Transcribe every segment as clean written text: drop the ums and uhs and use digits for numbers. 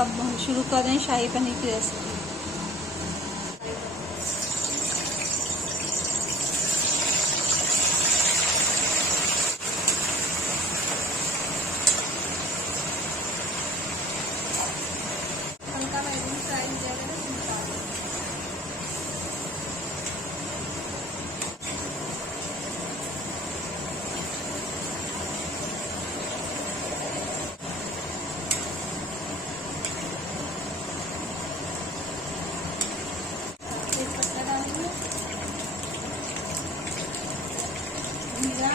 अब हम शुरू कर रहे हैं शाही पनीर की रेसिपी। हल्का बैगन फ्राई हो जाएगा ना निकाल देंगे। एक पत्ता डालेंगे, जीरा,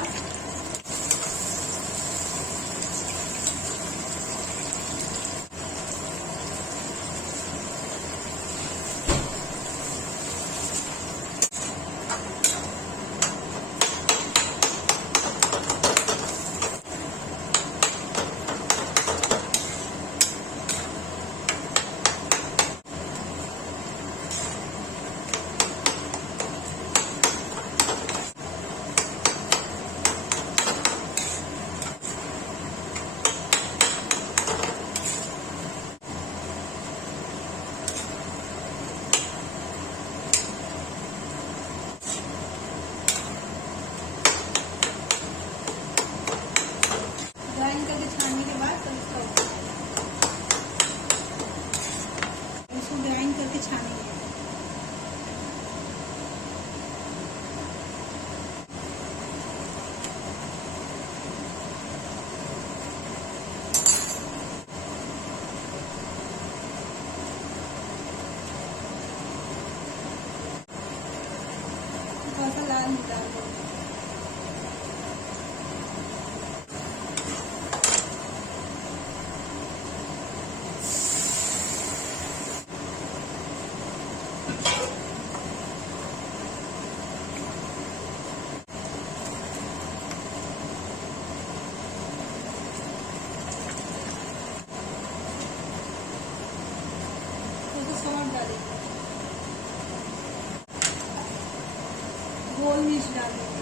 ग्राइंड करके छानने के बाद तब इसको ग्राइंड करके छानेंगे। थोड़ा सा लाल निकाल दो। सॉल्ट डालेंगे, गोल मिर्च डालेंगे।